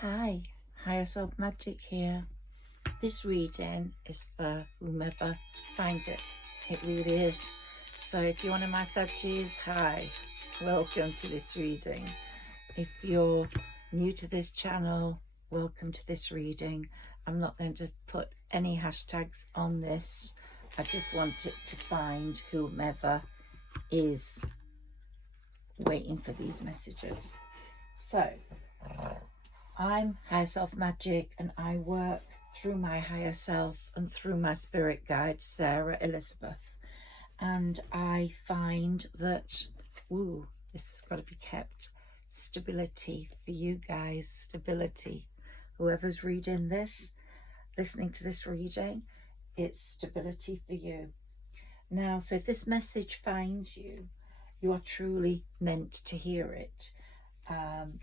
Hi, Higherself Magic here. This reading is for whomever finds it. It really is. So if you're one of my subjects, hi, welcome to this reading. If you're new to this channel, welcome to this reading. I'm not going to put any hashtags on this. I just want it to find whomever is waiting for these messages. So I'm Higherself Magic, and I work through my higher self and through my spirit guide, Sarah Elizabeth. And I find that, this has got to be kept. Stability for you guys, stability. Whoever's reading this, listening to this reading, it's stability for you. Now, so if this message finds you, you are truly meant to hear it.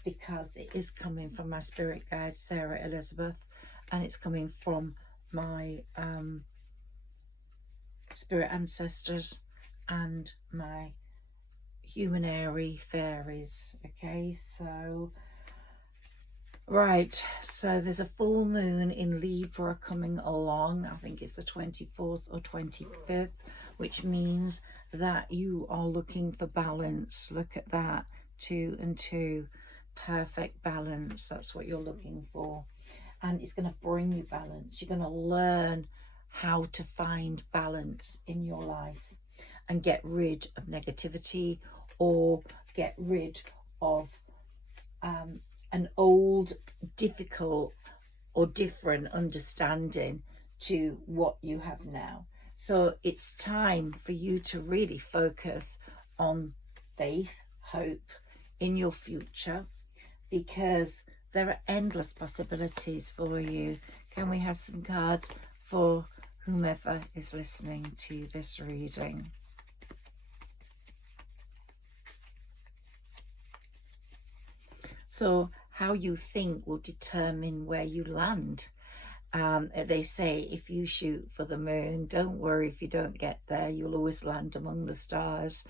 Because it is coming from my spirit guide, Sarah Elizabeth, and it's coming from my spirit ancestors and my humanary fairies. Okay, so right, so there's a full moon in Libra coming along. I think it's the 24th or 25th, which means that you are looking for balance. Look at that. 2 and 2, perfect balance. That's what you're looking for, and it's going to bring you balance. You're going to learn how to find balance in your life and get rid of negativity, or get rid of an old, difficult or different understanding to what you have now. So it's time for you to really focus on faith, hope in your future, because there are endless possibilities for you. Can we have some cards for whomever is listening to this reading? So how you think will determine where you land. They say if you shoot for the moon, don't worry if you don't get there, you'll always land among the stars.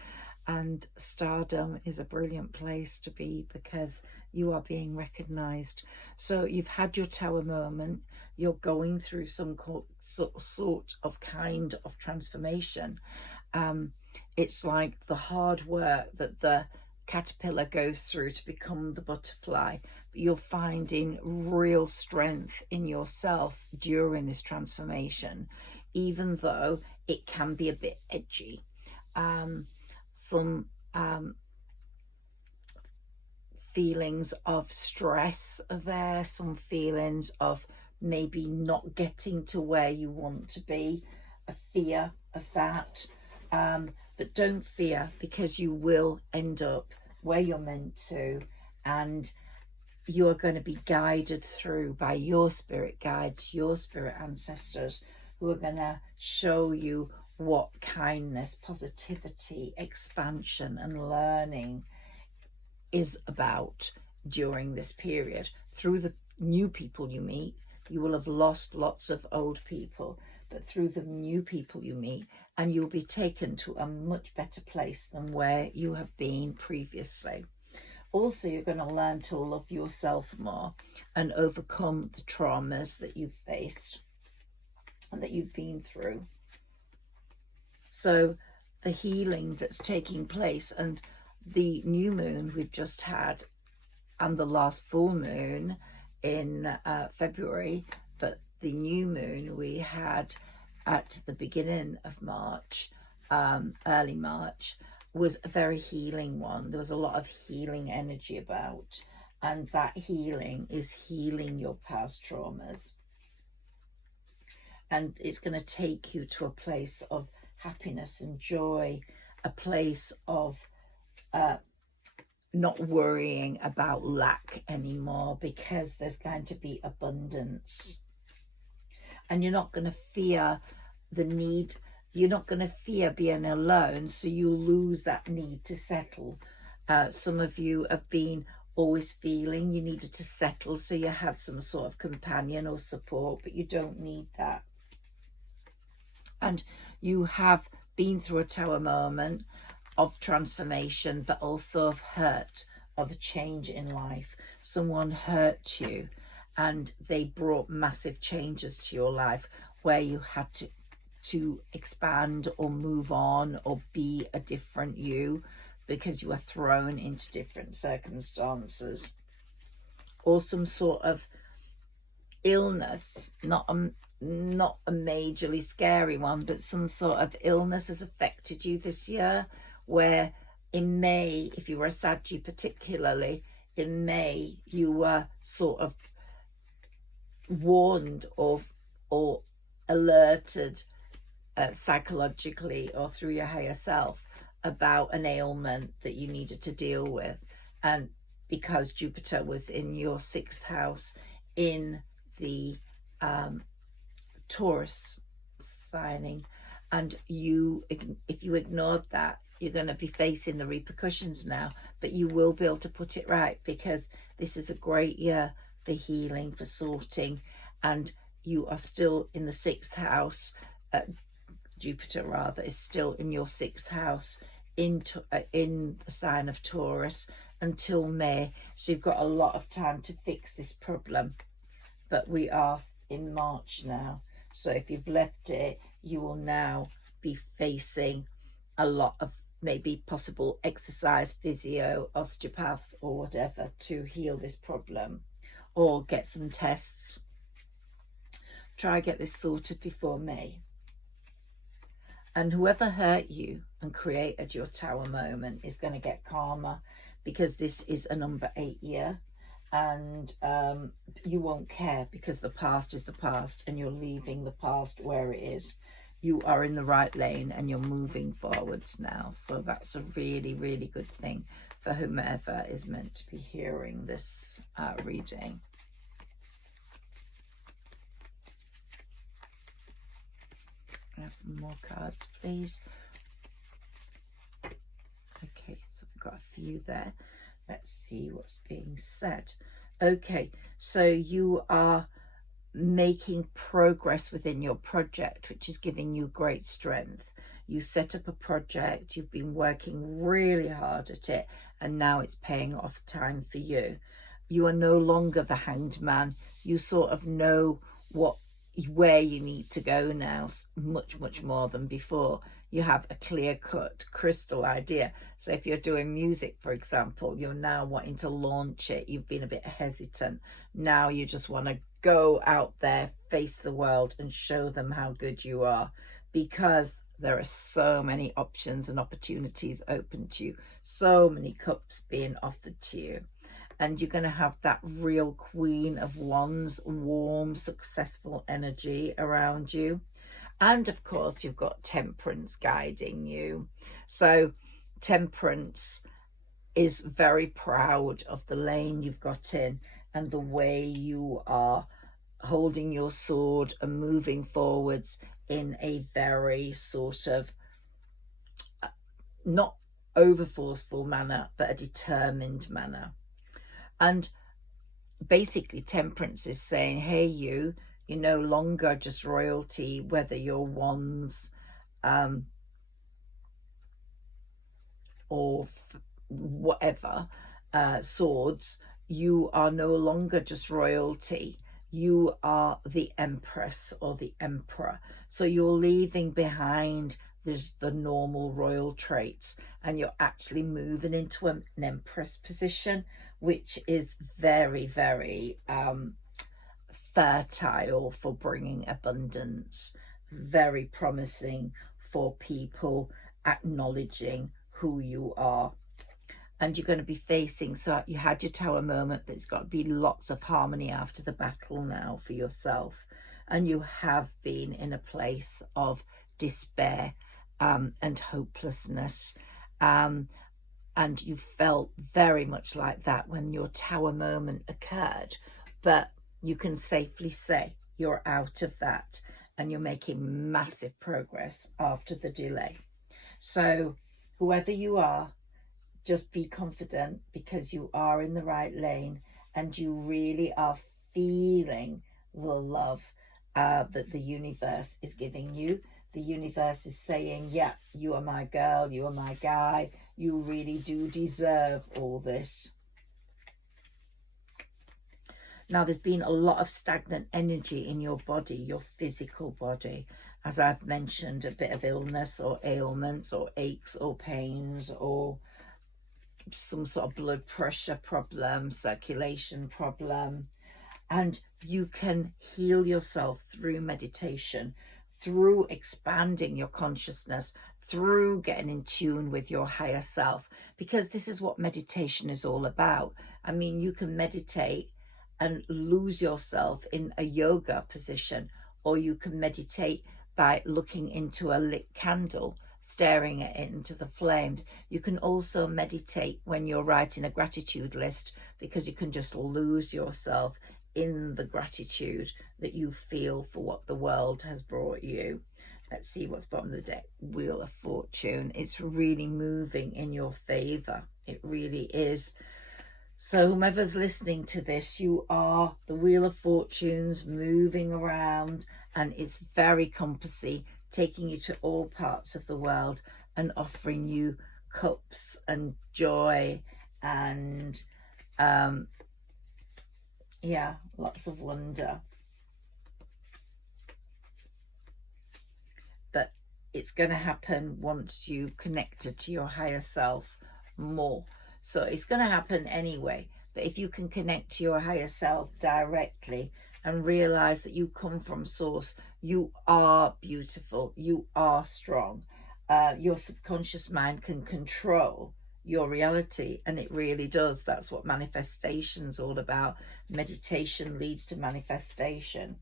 And stardom is a brilliant place to be, because you are being recognized. So you've had your tower moment. You're going through some sort of kind of transformation. It's like the hard work that the caterpillar goes through to become the butterfly. But you're finding real strength in yourself during this transformation, even though it can be a bit edgy. Some feelings of stress are there, some feelings of maybe not getting to where you want to be, a fear of that. But don't fear, because you will end up where you're meant to, and you are going to be guided through by your spirit guides, your spirit ancestors, who are going to show you what kindness, positivity, expansion and learning is about during this period. Through the new people you meet, you will have lost lots of old people, but through the new people you meet, and you'll be taken to a much better place than where you have been previously. Also, you're going to learn to love yourself more and overcome the traumas that you've faced and that you've been through. So the healing that's taking place, and the new moon we've just had, and the last full moon in February, but the new moon we had at the beginning of March, early March, was a very healing one. There was a lot of healing energy about, and that healing is healing your past traumas. And it's going to take you to a place of happiness and joy, a place of not worrying about lack anymore, because there's going to be abundance. And you're not going to fear the need, you're not going to fear being alone, so you lose that need to settle. Some of you have been always feeling you needed to settle, so you had some sort of companion or support, but you don't need that. And you have been through a tower moment of transformation, but also of hurt, of a change in life. someone hurt you and they brought massive changes to your life where you had to expand or move on or be a different you because you were thrown into different circumstances, or some sort of illness, not a majorly scary one, but some sort of illness has affected you this year, where in May, if you were a Saggy particularly, in May you were sort of warned or alerted psychologically or through your higher self about an ailment that you needed to deal with. And because Jupiter was in your 6th house in the Taurus signing, and if you ignored that, you're going to be facing the repercussions now, but you will be able to put it right, because this is a great year for healing, for sorting, and you are still in the 6th house. Jupiter rather is still in your 6th house in the sign of Taurus until May, so you've got a lot of time to fix this problem. But we are in March now, so if you've left it, you will now be facing a lot of maybe possible exercise, physio, osteopaths or whatever to heal this problem, or get some tests. Try get this sorted before May. And whoever hurt you and created your tower moment is going to get karma, because this is a number 8 year, and you won't care, because the past is the past and you're leaving the past where it is. You are in the right lane and you're moving forwards now. So that's a really, really good thing for whomever is meant to be hearing this reading. Can I have some more cards, please? Okay, so I've got a few there. Let's see what's being said. Okay, so you are making progress within your project, which is giving you great strength. You set up a project, you've been working really hard at it, and now it's paying off time for you. You are no longer the hanged man. You sort of know where you need to go now, much more than before. You have a clear-cut crystal idea. So if you're doing music, for example, you're now wanting to launch it. You've been a bit hesitant. Now you just want to go out there, face the world and show them how good you are, because there are so many options and opportunities open to you, so many cups being offered to you. And you're going to have that real Queen of Wands, warm, successful energy around you. And of course, you've got Temperance guiding you. So Temperance is very proud of the lane you've got in and the way you are holding your sword and moving forwards in a very sort of not over forceful manner, but a determined manner. And basically Temperance is saying, hey, you're no longer just royalty, whether you're wands or whatever, swords. You are no longer just royalty. You are the Empress or the Emperor. So you're leaving behind the normal royal traits, and you're actually moving into an Empress position, which is very, very fertile for bringing abundance, very promising for people acknowledging who you are. And you're going to be facing, so you had your tower moment, but it's got to be lots of harmony after the battle now for yourself. And you have been in a place of despair and hopelessness, and you felt very much like that when your tower moment occurred. But you can safely say you're out of that, and you're making massive progress after the delay. So whoever you are, just be confident, because you are in the right lane and you really are feeling the love that the universe is giving you. The universe is saying, yeah, you are my girl, you are my guy, you really do deserve all this. Now, there's been a lot of stagnant energy in your body, your physical body. As I've mentioned, a bit of illness or ailments or aches or pains or some sort of blood pressure problem, circulation problem. And you can heal yourself through meditation, through expanding your consciousness, through getting in tune with your higher self, because this is what meditation is all about. I mean, you can meditate and lose yourself in a yoga position, or you can meditate by looking into a lit candle, staring it into the flames. You can also meditate when you're writing a gratitude list, because you can just lose yourself in the gratitude that you feel for what the world has brought you. Let's see what's bottom of the deck. Wheel of Fortune. It's really moving in your favor. It really is. So whomever's listening to this, you are the Wheel of Fortunes moving around, and it's very compassy, taking you to all parts of the world and offering you cups and joy and yeah, lots of wonder. But it's going to happen once you connected to your higher self more. So it's going to happen anyway. But if you can connect to your higher self directly and realize that you come from source, you are beautiful, you are strong. Your subconscious mind can control your reality, and it really does. That's what manifestation's all about. Meditation leads to manifestation.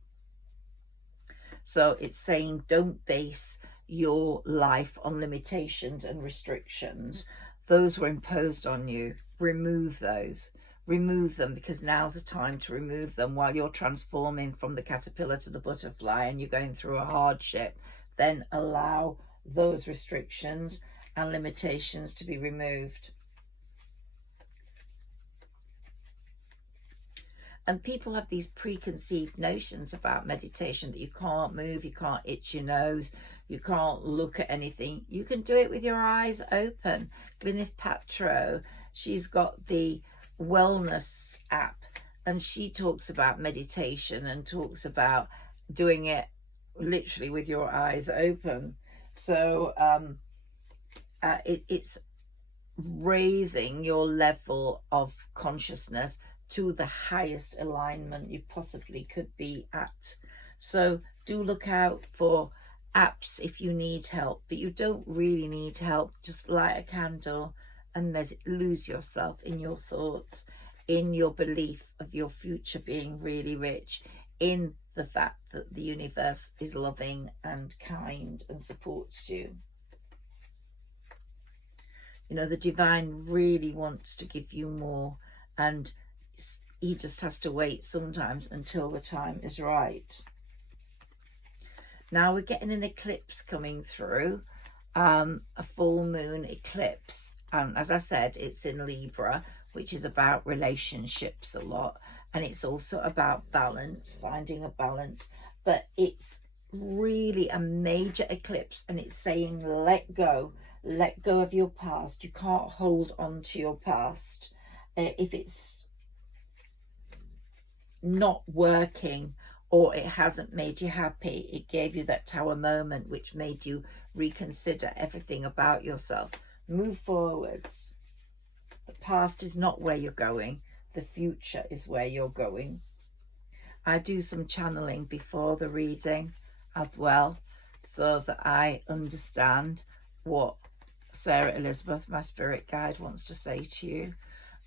So it's saying, don't base your life on limitations and restrictions. Those were imposed on you. Remove those. Remove them, because now's the time to remove them while you're transforming from the caterpillar to the butterfly and you're going through a hardship. Then allow those restrictions and limitations to be removed. And people have these preconceived notions about meditation, that you can't move, you can't itch your nose, you can't look at anything. You can do it with your eyes open. Gwyneth Paltrow, she's got the wellness app, and she talks about meditation and talks about doing it literally with your eyes open. So it's raising your level of consciousness to the highest alignment you possibly could be at. So do look out for apps if you need help, but you don't really need help. Just light a candle and lose yourself in your thoughts, in your belief of your future being really rich, in the fact that the universe is loving and kind and supports you. You know, the divine really wants to give you more, and he just has to wait sometimes until the time is right. Now we're getting an eclipse coming through, a full moon eclipse. As I said, it's in Libra, which is about relationships a lot. And it's also about balance, finding a balance. But it's really a major eclipse, and it's saying let go of your past. You can't hold on to your past. If it's not working or it hasn't made you happy, it gave you that tower moment which made you reconsider everything about yourself. Move forwards. The past is not where you're going. The future is where you're going. I do some channeling before the reading as well, so that I understand what Sarah Elizabeth, my spirit guide, wants to say to you.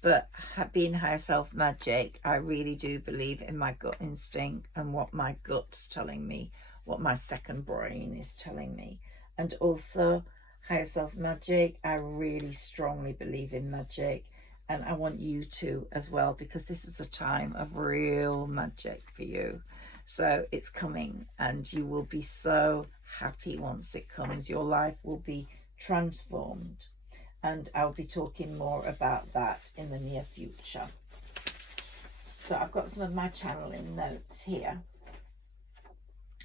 But being higher self magic, I really do believe in my gut instinct and what my gut's telling me, what my second brain is telling me. And also higher self magic, I really strongly believe in magic, and I want you to as well, because this is a time of real magic for you. So it's coming, and you will be so happy once it comes. Your life will be transformed, and I'll be talking more about that in the near future. So I've got some of my channeling notes here.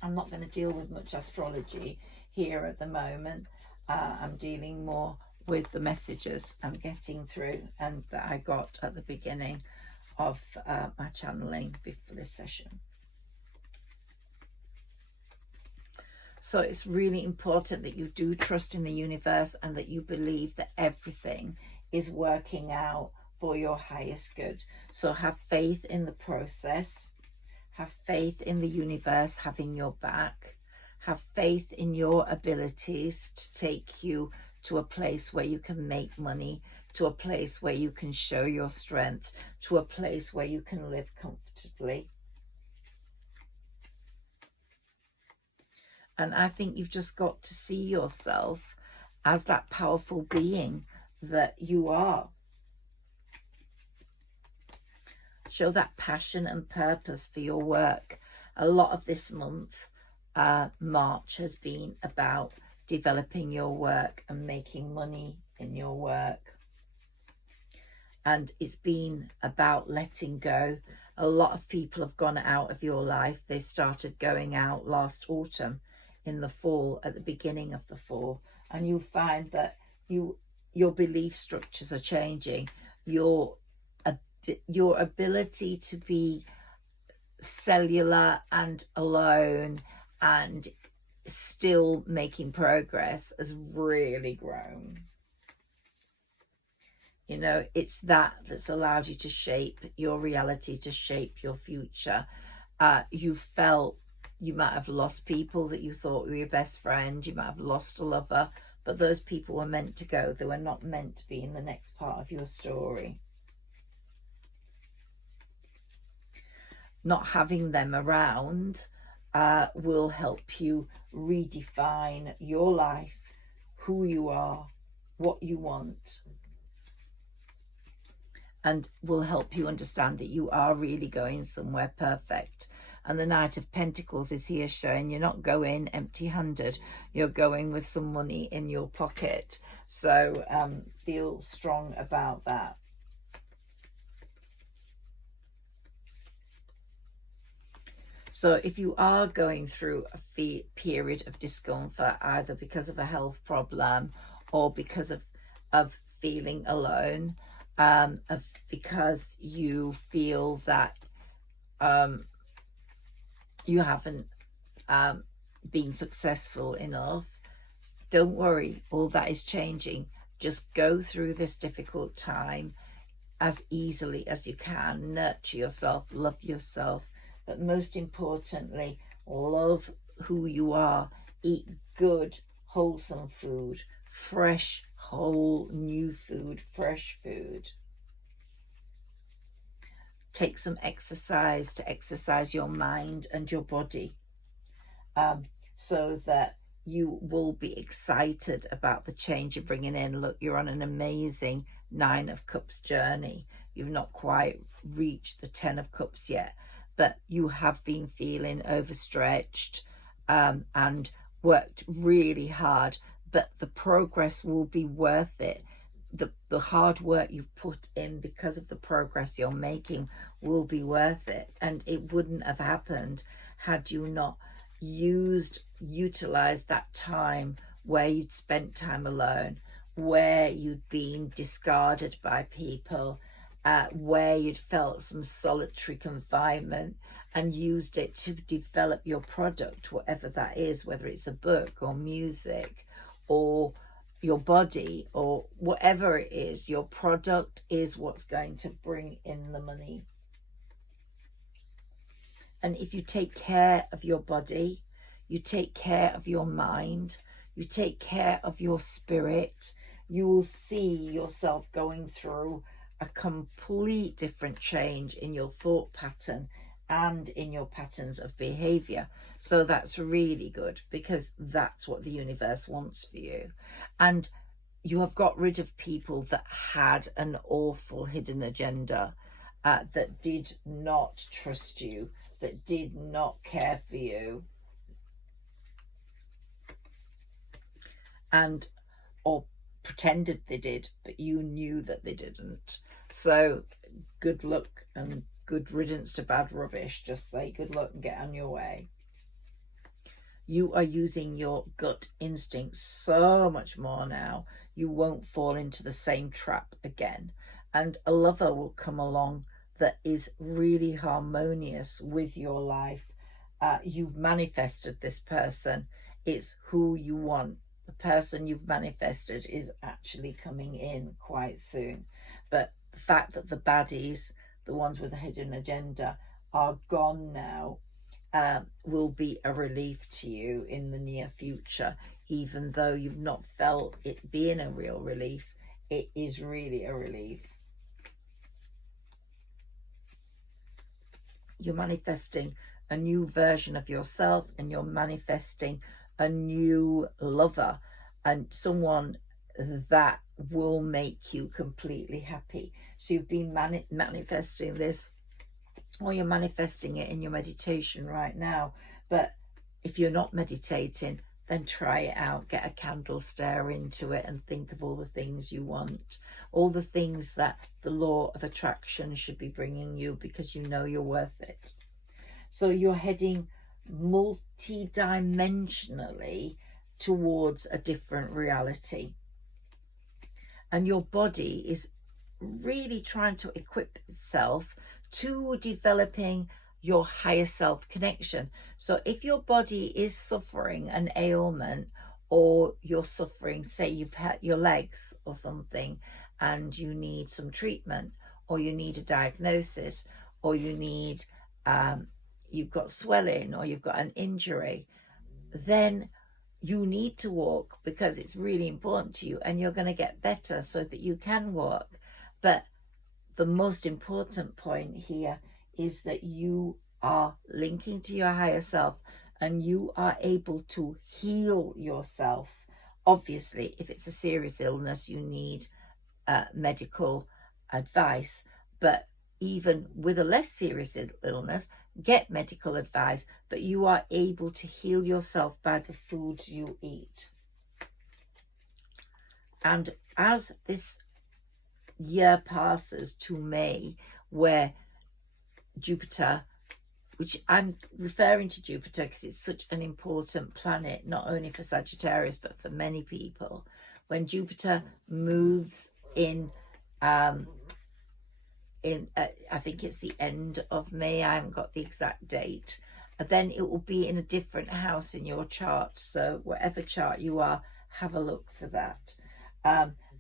I'm not going to deal with much astrology here at the moment. I'm dealing more with the messages I'm getting through and that I got at the beginning of my channeling before this session. So it's really important that you do trust in the universe and that you believe that everything is working out for your highest good. So have faith in the process. Have faith in the universe having your back. Have faith in your abilities to take you to a place where you can make money, to a place where you can show your strength, to a place where you can live comfortably. And I think you've just got to see yourself as that powerful being that you are. Show that passion and purpose for your work. A lot of this month, March, has been about developing your work and making money in your work. And it's been about letting go. A lot of people have gone out of your life. They started going out last autumn, in the fall, at the beginning of the fall. And you'll find that your belief structures are changing. Your ability to be cellular and alone and still making progress has really grown. You know, it's that's allowed you to shape your reality, to shape your future. You felt you might have lost people that you thought were your best friend. You might have lost a lover, but those people were meant to go. They were not meant to be in the next part of your story. Not having them around will help you redefine your life, who you are, what you want, and will help you understand that you are really going somewhere perfect. And the Knight of Pentacles is here showing you're not going empty-handed. You're going with some money in your pocket. So feel strong about that. So if you are going through a period of discomfort, either because of a health problem or because of feeling alone, because you feel that you haven't been successful enough, don't worry, all that is changing. Just go through this difficult time as easily as you can. Nurture yourself, love yourself, but most importantly, love who you are. Eat good, wholesome food, fresh, whole, new food, fresh food. Take some exercise to exercise your mind and your body, so that you will be excited about the change you're bringing in. Look, you're on an amazing 9 of Cups journey. You've not quite reached the 10 of Cups yet, but you have been feeling overstretched and worked really hard, but the progress will be worth it. The hard work you've put in because of the progress you're making will be worth it. And it wouldn't have happened had you not utilized that time where you'd spent time alone, where you'd been discarded by people, where you'd felt some solitary confinement, and used it to develop your product, whatever that is, whether it's a book or music or your body or whatever it is. Your product is what's going to bring in the money. And if you take care of your body, you take care of your mind, you take care of your spirit, you will see yourself going through a complete different change in your thought pattern and in your patterns of behavior. So that's really good, because that's what the universe wants for you. And you have got rid of people that had an awful hidden agenda, that did not trust you, that did not care for you, and or pretended they did, but you knew that they didn't. So good luck and good riddance to bad rubbish. Just say good luck and get on your way. You are using your gut instincts so much more now. You won't fall into the same trap again. And a lover will come along that is really harmonious with your life. You've manifested this person. It's who you want. The person you've manifested is actually coming in quite soon. But the fact that the baddies, the ones with a hidden agenda, are gone now, will be a relief to you in the near future. Even though you've not felt it being a real relief, it is really a relief. You're manifesting a new version of yourself, and you're manifesting a new lover, and someone that will make you completely happy. So you've been manifesting this, or you're manifesting it in your meditation right now. But if you're not meditating, then try it out. Get a candle, stare into it, and think of all the things you want, all the things that the law of attraction should be bringing you, because you know you're worth it. So you're heading multi-dimensionally towards a different reality. And your body is really trying to equip itself to developing your higher self connection. So if your body is suffering an ailment, or you're suffering, say you've hurt your legs or something, and you need some treatment, or you need a diagnosis, or you need you've got swelling, or you've got an injury, then you need to walk, because it's really important to you, and you're going to get better so that you can walk. But the most important point here is that you are linking to your higher self, and you are able to heal yourself. Obviously, if it's a serious illness, you need medical advice. But even with a less serious illness, get medical advice. But you are able to heal yourself by the foods you eat. And as this year passes to May, where Jupiter, which I'm referring to Jupiter because it's such an important planet, not only for Sagittarius, but for many people. When Jupiter moves in, I think it's the end of May, I haven't got the exact date, then it will be in a different house in your chart. So whatever chart you are, have a look for that.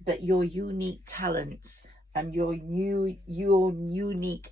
But your unique talents and your unique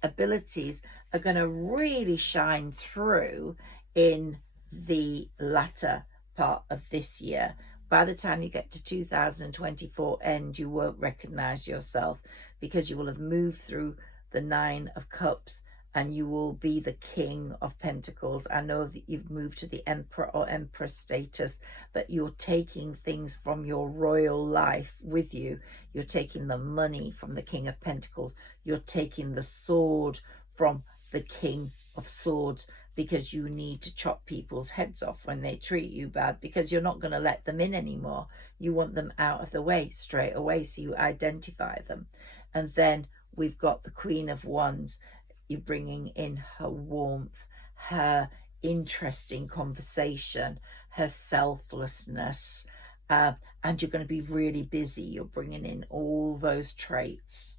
abilities are going to really shine through in the latter part of this year. By the time you get to 2024 end, you won't recognize yourself, because you will have moved through the 9 of Cups, and you will be the King of Pentacles. I know that you've moved to the Emperor or Empress status, but you're taking things from your royal life with you. You're taking the money from the King of Pentacles. You're taking the sword from the King of Swords, because you need to chop people's heads off when they treat you bad, because you're not going to let them in anymore. You want them out of the way straight away, so you identify them. And then we've got the Queen of Wands. You're bringing in her warmth, her interesting conversation, her selflessness, and you're going to be really busy. You're bringing in all those traits.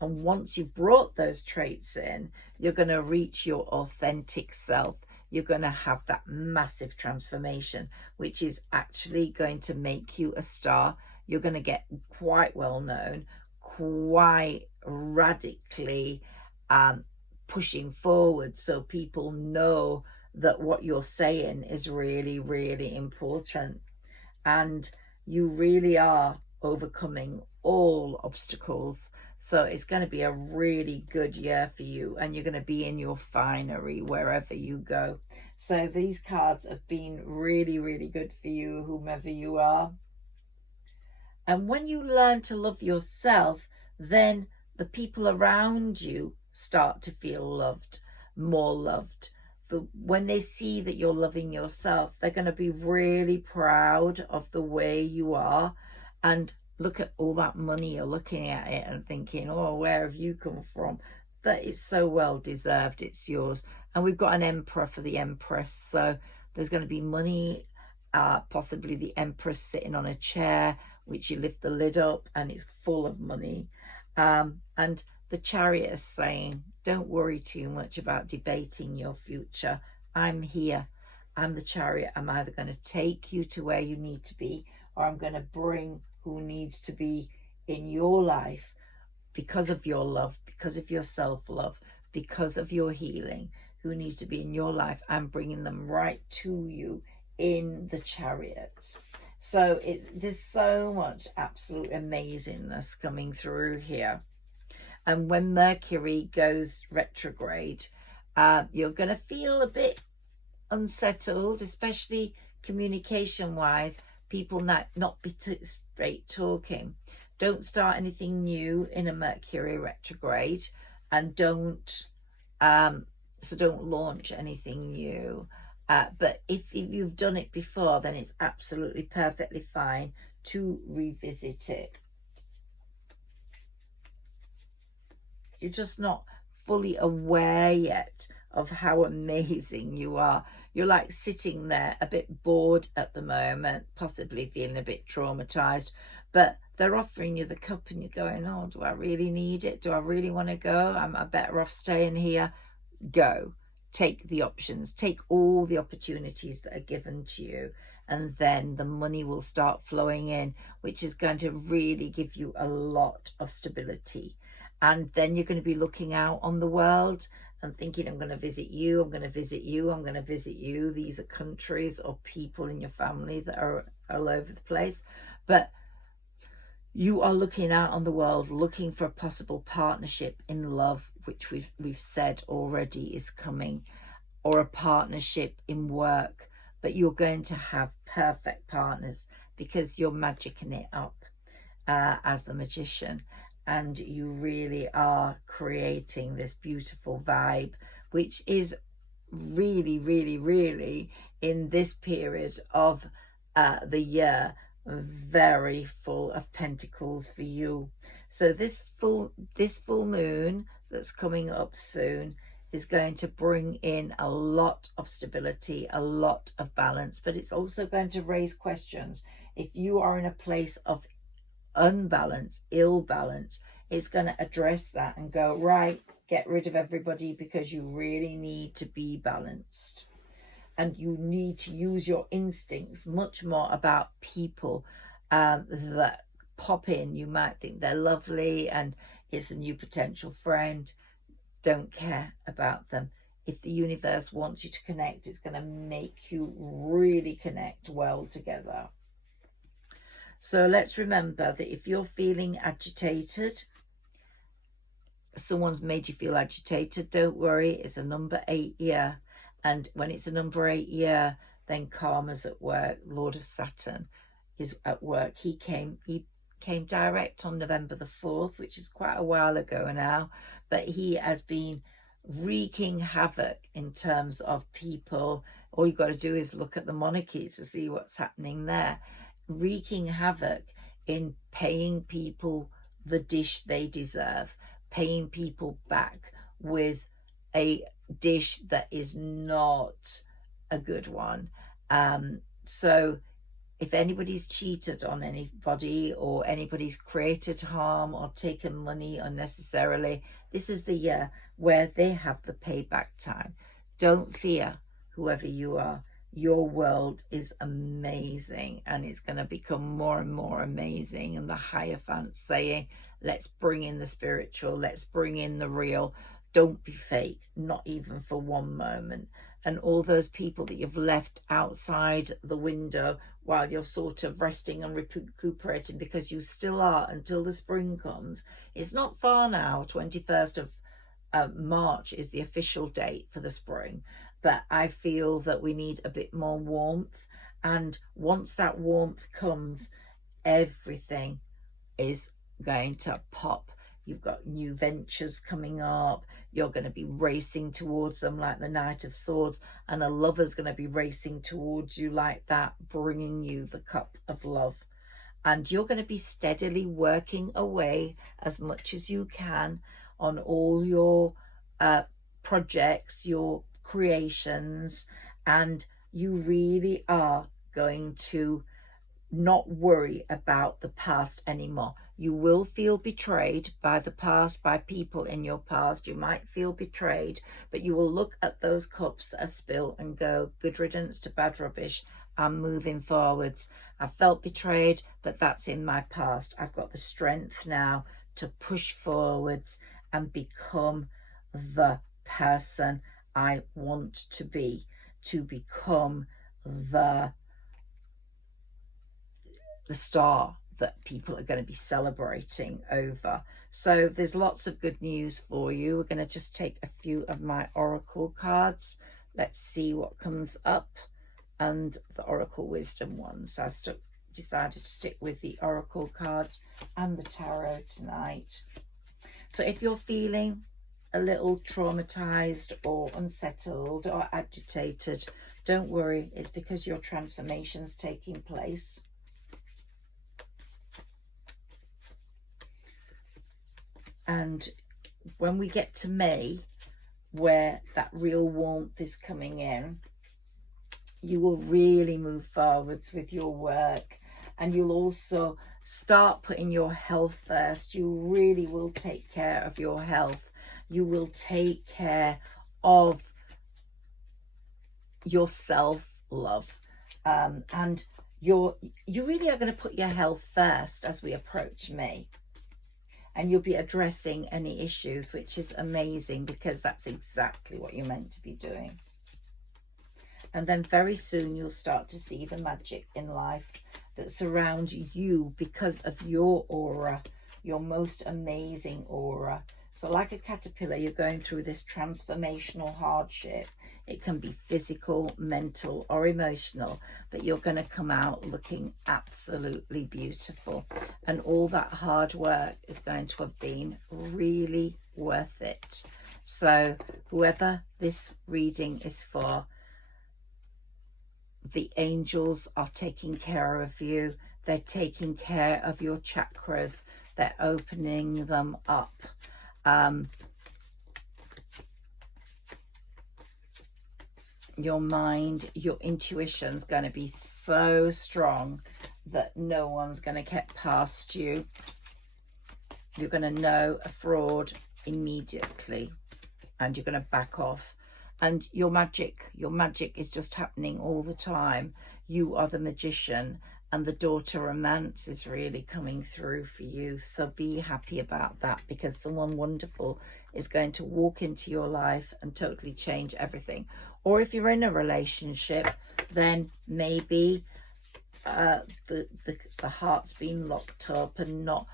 And once you've brought those traits in, you're going to reach your authentic self. You're going to have that massive transformation, which is actually going to make you a star. You're going to get quite well known, quite radically pushing forward, so people know that what you're saying is really, really important. And you really are overcoming all obstacles. So it's going to be a really good year for you, and you're going to be in your finery wherever you go. So these cards have been really, really good for you, whomever you are. And when you learn to love yourself, then the people around you start to feel loved, more loved. When they see that you're loving yourself, they're going to be really proud of the way you are. And look at all that money, you're looking at it and thinking, oh, where have you come from? But it's so well deserved, it's yours. And we've got an Emperor for the Empress, so there's going to be money, possibly the Empress sitting on a chair which you lift the lid up and it's full of money. And the Chariot is saying, don't worry too much about debating your future. I'm here. I'm the Chariot. I'm either going to take you to where you need to be, or I'm going to bring who needs to be in your life because of your love, because of your self-love, because of your healing, who needs to be in your life. I'm bringing them right to you in the Chariots. So there's so much absolute amazingness coming through here. And when Mercury goes retrograde, you're going to feel a bit unsettled, especially communication wise. People not be straight talking. Don't start anything new in a Mercury retrograde, and don't launch anything new. But if you've done it before, then it's absolutely perfectly fine to revisit it. You're just not fully aware yet of how amazing you are. You're like sitting there a bit bored at the moment, possibly feeling a bit traumatized, but they're offering you the cup and you're going, oh, do I really need it? Do I really want to go? Am I better off staying here? Go. Take the options. Take all the opportunities that are given to you, and then the money will start flowing in, which is going to really give you a lot of stability. And then you're going to be looking out on the world and thinking, I'm going to visit you, I'm going to visit you, I'm going to visit you. These are countries or people in your family that are all over the place. But you are looking out on the world, looking for a possible partnership in love, which we've said already is coming, or a partnership in work. But you're going to have perfect partners because you're magicking it up as the magician. And you really are creating this beautiful vibe, which is really, really, really in this period of the year, very full of pentacles for you. So this full moon that's coming up soon is going to bring in a lot of stability, a lot of balance, but it's also going to raise questions. If you are in a place of unbalance, ill balance, it's going to address that and go, right, get rid of everybody, because you really need to be balanced. And you need to use your instincts much more about people that pop in. You might think they're lovely and it's a new potential friend. Don't care about them. If the universe wants you to connect, it's going to make you really connect well together. So let's remember that if you're feeling agitated, someone's made you feel agitated, don't worry, it's a number 8 year. And when it's a number 8 year, then karma's at work. Lord of Saturn is at work. He came direct on November the 4th, which is quite a while ago now, but he has been wreaking havoc in terms of people. All you've got to do is look at the monarchy to see what's happening there. Wreaking havoc in paying people the dish they deserve, paying people back with a dish that is not a good one. So if anybody's cheated on anybody, or anybody's created harm or taken money unnecessarily, this is the year where they have the payback time. Don't fear, whoever you are. Your world is amazing, and it's going to become more and more amazing. And the Hierophant's saying, let's bring in the spiritual, let's bring in the real. Don't be fake, not even for one moment. And all those people that you've left outside the window while you're sort of resting and recuperating, because you still are until the spring comes. It's not far now. 21st of March is the official date for the spring. But I feel that we need a bit more warmth. And once that warmth comes, everything is going to pop. You've got new ventures coming up. You're going to be racing towards them like the Knight of Swords, and a lover's going to be racing towards you like that, bringing you the cup of love. And you're going to be steadily working away as much as you can on all your projects, your creations, and you really are going to not worry about the past anymore. You will feel betrayed by the past, by people in your past. You might feel betrayed, but you will look at those cups that are spilled and go, good riddance to bad rubbish. I'm moving forwards. I felt betrayed, but that's in my past. I've got the strength now to push forwards and become the person I want to become the star that people are going to be celebrating over. So there's lots of good news for you. We're going to just take a few of my oracle cards. Let's see what comes up. And the oracle wisdom ones. So I decided to stick with the oracle cards and the tarot tonight. So if you're feeling a little traumatized or unsettled or agitated, don't worry. It's because your transformation's taking place. And when we get to May, where that real warmth is coming in, you will really move forwards with your work, and you'll also start putting your health first. You really will take care of your health. You will take care of your self-love, and you really are going to put your health first as we approach May. And you'll be addressing any issues, which is amazing, because that's exactly what you're meant to be doing. And then very soon you'll start to see the magic in life that surrounds you because of your aura, your most amazing aura. So like a caterpillar, you're going through this transformational hardship. It can be physical, mental, or emotional, but you're going to come out looking absolutely beautiful. And all that hard work is going to have been really worth it. So whoever this reading is for, the angels are taking care of you. They're taking care of your chakras. They're opening them up. Your mind, your intuition's going to be so strong that no one's going to get past you. You're going to know a fraud immediately, and you're going to back off. And your magic is just happening all the time. You are the magician, and the daughter romance is really coming through for you. So be happy about that, because someone wonderful is going to walk into your life and totally change everything. Or if you're in a relationship, then maybe the heart's been locked up and not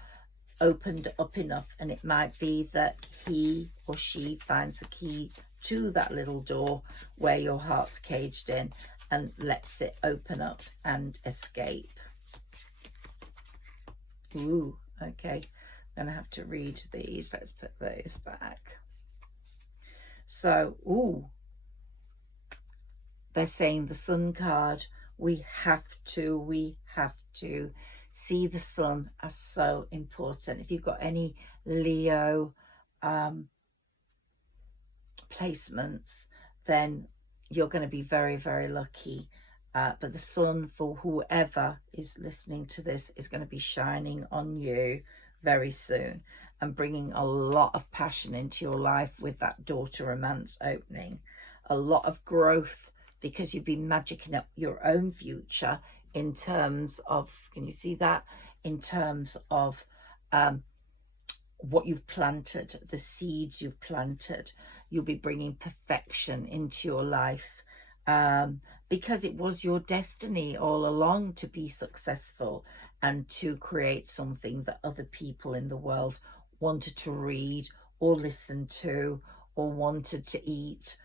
opened up enough, and it might be that he or she finds the key to that little door where your heart's caged in and lets it open up and escape. Ooh, okay. I'm gonna have to read these. Let's put those back. So, ooh, they're saying the sun card. We have to see the sun as so important. If you've got any Leo placements, then you're going to be very, very lucky. But the sun, for whoever is listening to this, is going to be shining on you very soon and bringing a lot of passion into your life with that daughter romance opening. A lot of growth, because you've been magicking up your own future in terms of, can you see that? In terms of what you've planted, the seeds you've planted. You'll be bringing perfection into your life, because it was your destiny all along to be successful and to create something that other people in the world wanted to read or listen to or wanted to eat.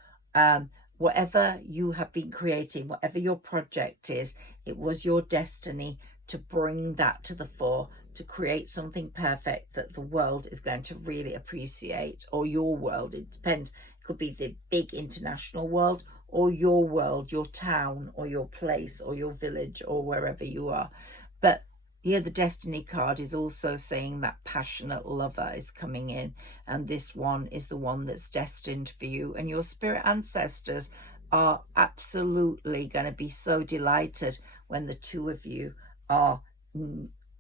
Whatever you have been creating, whatever your project is, it was your destiny to bring that to the fore, to create something perfect that the world is going to really appreciate, or your world. It depends. It could be the big international world, or your world, your town, or your place, or your village, or wherever you are. But here the destiny card is also saying that passionate lover is coming in, and this one is the one that's destined for you. And your spirit ancestors are absolutely going to be so delighted when the two of you are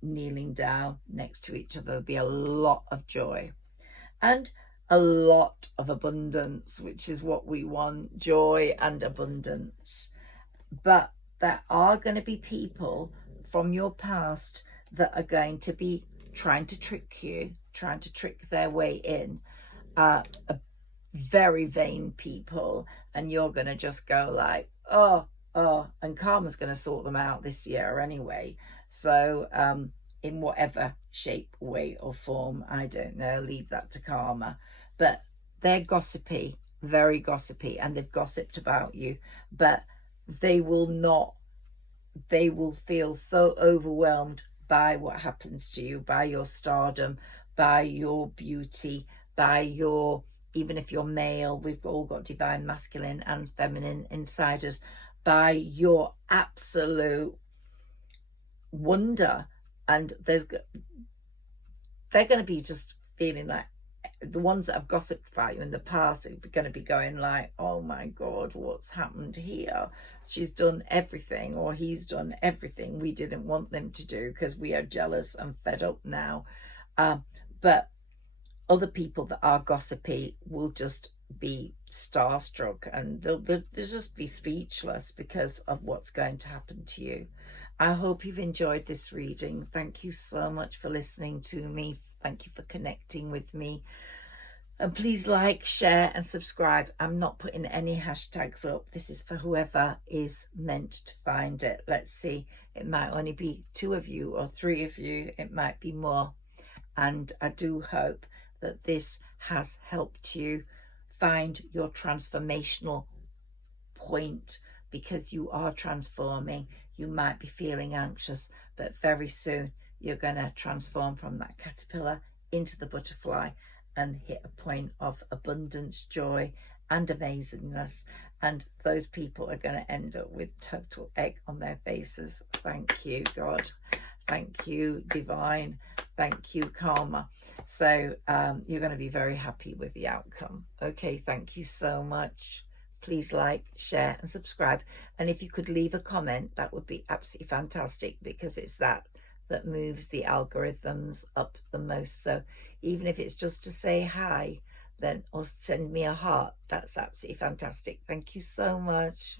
kneeling down next to each other. There'll be a lot of joy and a lot of abundance, which is what we want, joy and abundance. But there are going to be people from your past that are going to be trying to trick you, trying to trick their way in, very vain people, and you're going to just go like, oh, and karma's going to sort them out this year anyway. So in whatever shape, way or form, I don't know, leave that to karma. But they're gossipy, very gossipy, and they've gossiped about you, but they will feel so overwhelmed by what happens to you, by your stardom, by your beauty, by your, even if you're male, we've all got divine masculine and feminine inside us, by your absolute wonder. And they're going to be just feeling like, the ones that have gossiped about you in the past are going to be going like, oh my God, what's happened here? She's done everything, or he's done everything we didn't want them to do because we are jealous and fed up now. But other people that are gossipy will just be starstruck, and they'll just be speechless because of what's going to happen to you. I hope you've enjoyed this reading. Thank you so much for listening to me. Thank you for connecting with me. And please like, share and subscribe. I'm not putting any hashtags up. This is for whoever is meant to find it. Let's see. It might only be 2 of you or 3 of you. It might be more. And I do hope that this has helped you find your transformational point, because you are transforming. You might be feeling anxious, but very soon you're going to transform from that caterpillar into the butterfly and hit a point of abundance, joy and amazingness. And those people are going to end up with total egg on their faces. Thank you, God. Thank you, divine. Thank you, karma. So you're going to be very happy with the outcome. Okay, thank you so much. Please like, share and subscribe. And if you could leave a comment, that would be absolutely fantastic, because it's that moves the algorithms up the most. So even if it's just to say hi, then, or send me a heart, that's absolutely fantastic. Thank you so much.